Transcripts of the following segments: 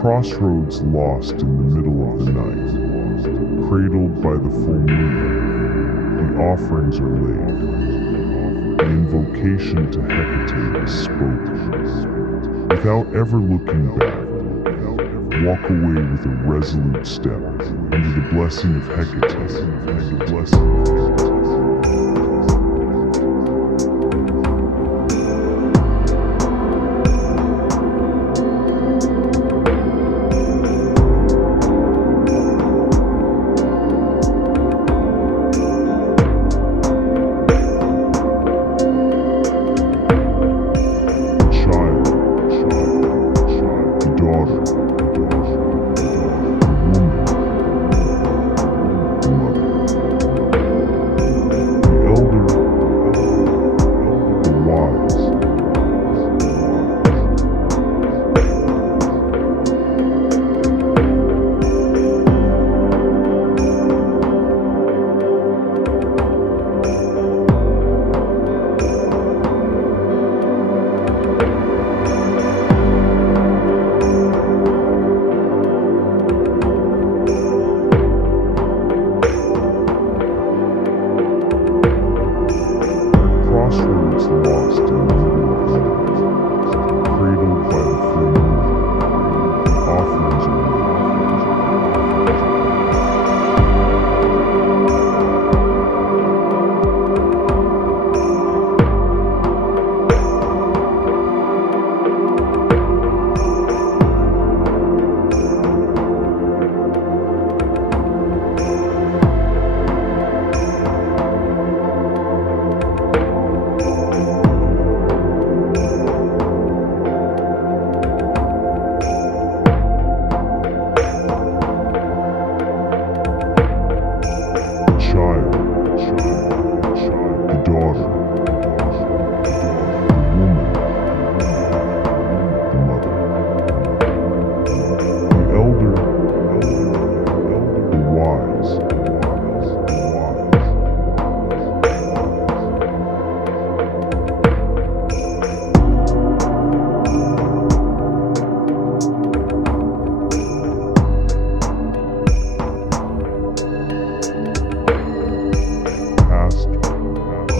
crossroads lost in the middle of the night, cradled by the full moon, the offerings are laid. The invocation to Hekate is spoken. Without ever looking back, walk away with a resolute step under the blessing of Hekate.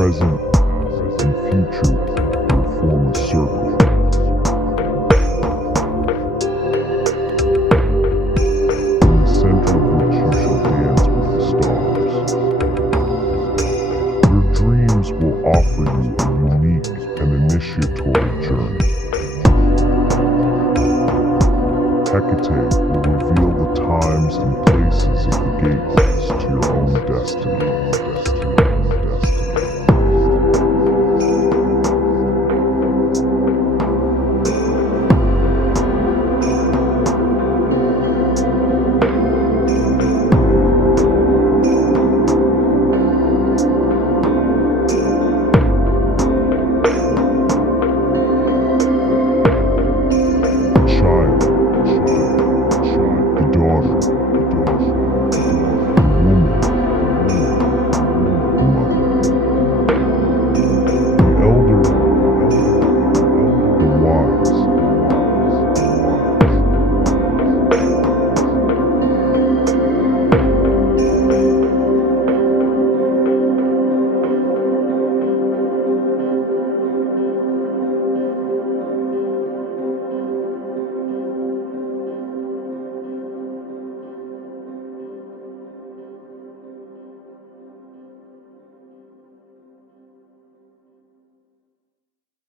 Present and future will form a circle. In the center of which you shall dance with the stars. Your dreams will offer you a unique and initiatory journey. Hekate will reveal the times and places of the gateways to your own destiny.